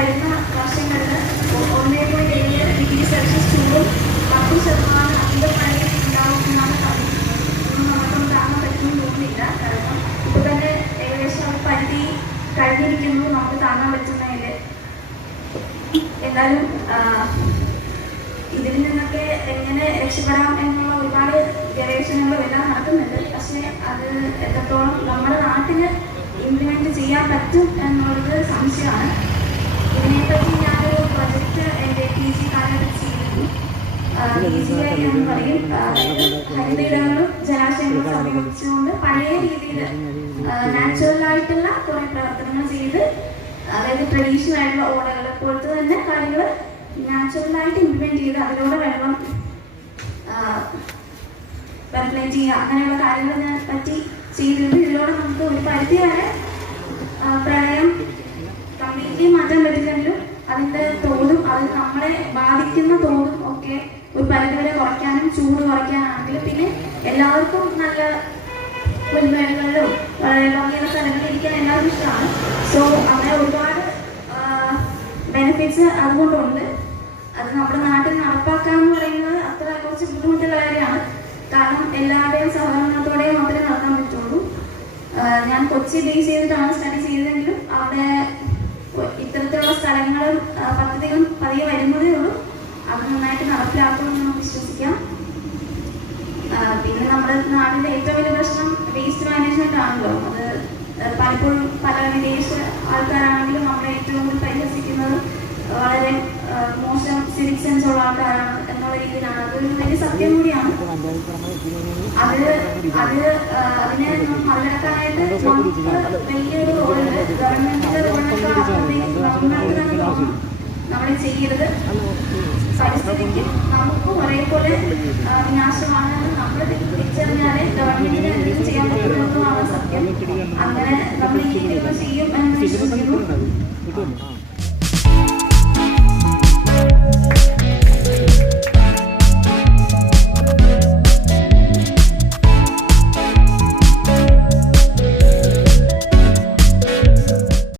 വരുന്ന വർഷങ്ങളിൽ 1.7 ചൂടും 10% അധിക മഴയും ഉണ്ടാവുമെന്നാണ് പറഞ്ഞിട്ടുള്ളത്. ഒന്നും നമുക്കൊന്നും കാണാൻ പറ്റുമെന്ന് തോന്നുന്നില്ല. കാരണം ഇപ്പോൾ തന്നെ ഏകദേശം പരിധി കഴിഞ്ഞിരിക്കുന്നു നമുക്ക് താങ്ങാൻ പറ്റുന്നതിൽ. എന്നാലും ഇതിൽ നിന്നൊക്കെ എങ്ങനെ രക്ഷപ്പെടാം എന്നുള്ള ഒരുപാട് ഗവേഷണങ്ങളും എല്ലാം നടക്കുന്നുണ്ട്. പക്ഷേ അത് എത്രത്തോളം നമ്മുടെ നാട്ടിൽ ഇംപ്ലിമെന്റ് ചെയ്യാൻ പറ്റും എന്നുള്ളത് സംശയമാണ്. ഇതിനെപ്പറ്റി ഞാനൊരു പ്രൊജക്റ്റ് എൻ്റെ PG കാലഘട്ടത്തിൽ ചെയ്തിരുന്നു. PGI എന്ന് പറയും. ഹരിതയിടങ്ങളും ജലാശയങ്ങളും സമീപിച്ചുകൊണ്ട് പഴയ രീതിയിൽ നാച്ചുറലായിട്ടുള്ള കുറേ പ്രവർത്തനങ്ങൾ ചെയ്ത്, അതായത് ട്രഡീഷണൽ ആയിട്ടുള്ള ഓടകൾ പോലത്തെ തന്നെ കാര്യങ്ങൾ നാച്ചുറലായിട്ട് ഇംപ്ലിമെന്റ് ചെയ്ത് അതിലൂടെ വെള്ളം വെർക്കുലേറ്റ് ചെയ്യുക, അങ്ങനെയുള്ള കാര്യങ്ങൾ പറ്റി ചെയ്തിരുന്നു. ഇതിലൂടെ നമുക്ക് ഒരു പരിധി വരെ പ്രളയം കംപ്ലീറ്റ്ലി മാറ്റാൻ പറ്റില്ലെങ്കിലും അതിൻ്റെ തോതും അത് നമ്മളെ ബാധിക്കുന്ന തോതും ഒക്കെ ഒരു പരിധി വരെ കുറയ്ക്കാനും ചൂട് കുറയ്ക്കാനാണെങ്കിലും പിന്നെ എല്ലാവർക്കും നല്ല പുൽമേടുകളിലും വളരെ ഭംഗിയുള്ള സ്ഥലങ്ങളിൽ ഇരിക്കാൻ എല്ലാവർക്കും ഇഷ്ടമാണ്. സോ അങ്ങനെ ഒരുപാട് ബെനിഫിറ്റ്സ് അതുകൊണ്ടുണ്ട്. അത് നമ്മുടെ നാട്ടിൽ നടപ്പാക്കാന്ന് പറയുന്നത് അത്ര കുറച്ച് ബുദ്ധിമുട്ടുള്ള കാര്യമാണ്. കാരണം എല്ലാവരുടെയും സഹകരണത്തോടെ മാത്രമേ നടത്താൻ പറ്റുള്ളൂ. ഞാൻ കൊച്ചി ബേസ് ചെയ്തിട്ടാണ് സ്റ്റഡി ചെയ്തതെങ്കിലും അവിടെ ഇത്തരത്തിലുള്ള സ്ഥലങ്ങളും പദ്ധതികളും പതിയെ വരുന്നതേ ഉള്ളൂ. അത് നന്നായിട്ട് നടപ്പിലാക്കുമെന്ന് നമുക്ക് വിശ്വസിക്കാം. പിന്നെ നമ്മുടെ നാടിൻ്റെ ഏറ്റവും വലിയ പ്രശ്നം വേസ്റ്റ് മാനേജ്മെന്റ് ആണല്ലോ. അത് പലപ്പോഴും പല വിദേശ ആൾക്കാരാണെങ്കിലും നമ്മളെ ഏറ്റവും കൂടുതൽ പരിഹസിക്കുന്നത് വളരെ മോശം സിവിക് സെൻസ് ഉള്ള ആൾക്കാരാണ് എന്നുള്ള രീതിയിലാണ്. അതൊരു വലിയ സത്യം കൂടിയാണ്. അതിനെ മറികടക്കാനായിട്ട് വലിയൊരു റോളുണ്ട്. ഗവൺമെന്റിന്റെ റോളിനേക്കാൾ നമ്മൾ ചെയ്യരുത്. പരിസ്ഥിതിക്ക് നമുക്കും ഒരേപോലെ വിനാശമാണെന്ന് നമ്മൾ തിരിച്ചറിഞ്ഞാലേ ഗവൺമെന്റിന് എന്തെങ്കിലും ചെയ്യാൻ പറ്റുമെന്നതാണ് സത്യം. അങ്ങനെ നമ്മൾ ഈ രീതിയിൽ ചെയ്യും എന്ന് വിശ്വസിക്കുന്നു.